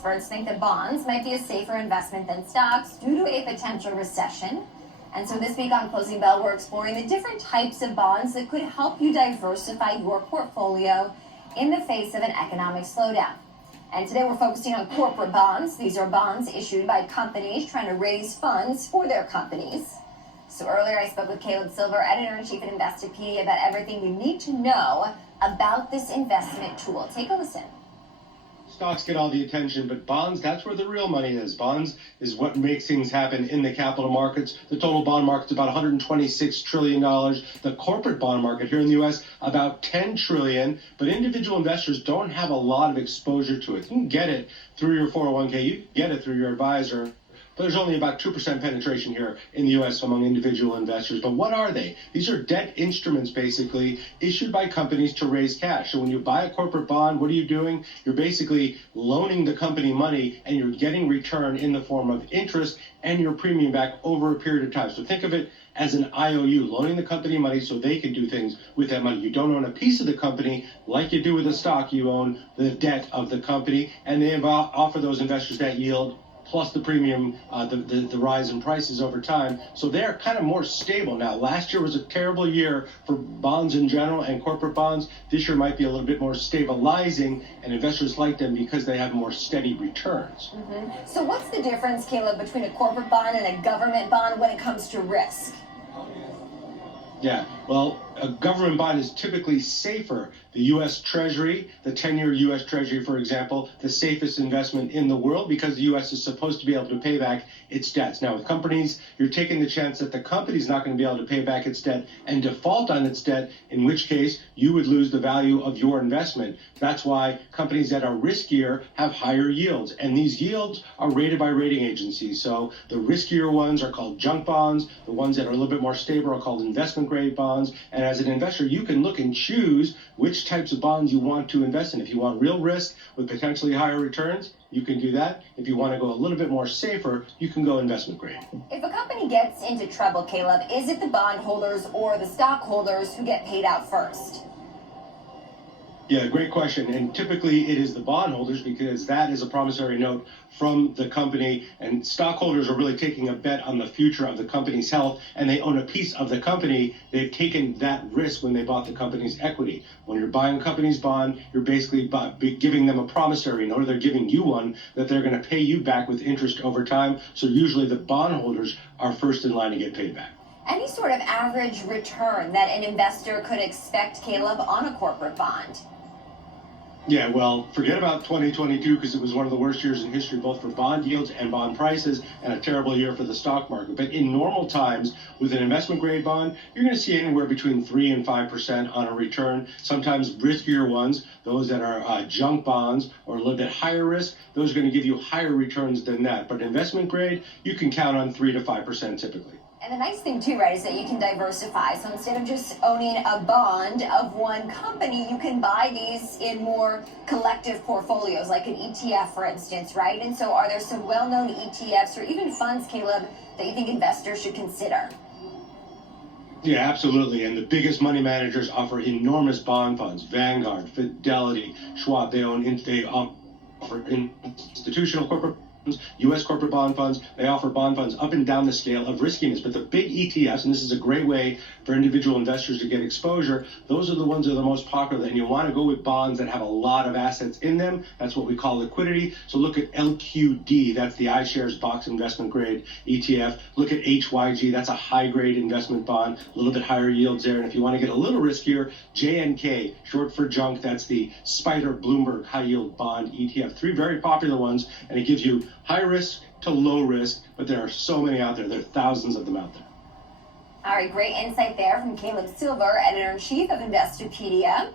experts think that bonds might be a safer investment than stocks due to a potential recession. And so this week on Closing Bell, we're exploring the different types of bonds that could help you diversify your portfolio in the face of an economic slowdown. And today we're focusing on corporate bonds. These are bonds issued by companies trying to raise funds for their companies. So earlier I spoke with Caleb Silver, editor-in-chief at Investopedia, about everything you need to know about this investment tool. Take a listen. Stocks get all the attention, but bonds, that's where the real money is. Bonds is what makes things happen in the capital markets. The total bond market's about $126 trillion. The corporate bond market here in the U.S., about $10 trillion. But individual investors don't have a lot of exposure to it. You can get it through your 401k. You can get it through your advisor. There's only about 2% penetration here in the U.S. among individual investors. But what are they? These are debt instruments, basically, issued by companies to raise cash. So when you buy a corporate bond, what are you doing? You're basically loaning the company money, and you're getting return in the form of interest and your premium back over a period of time. So think of it as an IOU, loaning the company money so they can do things with that money. You don't own a piece of the company like you do with a stock. You own the debt of the company, and they offer those investors that yield plus the premium, the rise in prices over time. So they're kind of more stable now. Last year was a terrible year for bonds in general and corporate bonds. This year might be a little bit more stabilizing, and investors like them because they have more steady returns. So what's the difference, Caleb, between a corporate bond and a government bond when it comes to risk? Yeah, well, a government bond is typically safer. The U.S. Treasury, the 10-year U.S. Treasury, for example, the safest investment in the world because the U.S. is supposed to be able to pay back its debts. Now, with companies, you're taking the chance that the company's not going to be able to pay back its debt and default on its debt, in which case you would lose the value of your investment. That's why companies that are riskier have higher yields, and these yields are rated by rating agencies. So the riskier ones are called junk bonds. The ones that are a little bit more stable are called investment-grade bonds. And as an investor, you can look and choose which types of bonds you want to invest in. If you want real risk with potentially higher returns, you can do that. If you want to go a little bit more safer, you can go investment grade. If a company gets into trouble, Caleb, is it the bondholders or the stockholders who get paid out first? Yeah, great question. And typically it is the bondholders because that is a promissory note from the company, and stockholders are really taking a bet on the future of the company's health, and they own a piece of the company. They've taken that risk when they bought the company's equity. When you're buying a company's bond, you're basically giving them a promissory note, or they're giving you one that they're going to pay you back with interest over time. So usually the bondholders are first in line to get paid back. Any sort of average return that an investor could expect, Caleb, on a corporate bond? Yeah, well, forget about 2022 because it was one of the worst years in history, both for bond yields and bond prices, and a terrible year for the stock market. But in normal times, with an investment grade bond, you're going to see anywhere between 3 and 5% on a return. Sometimes riskier ones, those that are junk bonds or a little bit higher risk, those are going to give you higher returns than that. But investment grade, you can count on 3 to 5% typically. And the nice thing, too, right, is that you can diversify. So instead of just owning a bond of one company, you can buy these in more collective portfolios, like an ETF, for instance, right? And so are there some well-known ETFs or even funds, Caleb, that you think investors should consider? Yeah, absolutely. And the biggest money managers offer enormous bond funds. Vanguard, Fidelity, Schwab, they offer institutional corporate U.S. corporate bond funds. They offer bond funds up and down the scale of riskiness. But the big ETFs, and this is a great way for individual investors to get exposure, those are the ones that are the most popular. And you want to go with bonds that have a lot of assets in them. That's what we call liquidity. So look at LQD. That's the iShares Box investment grade ETF. Look at HYG. That's a high grade investment bond, a little bit higher yields there. And if you want to get a little riskier, JNK, short for junk, that's the Spider Bloomberg high yield bond ETF. 3 very popular ones, and it gives you high risk to low risk, but there are so many out there. There are thousands of them out there. All right, great insight there from Caleb Silver, editor-in-chief of Investopedia.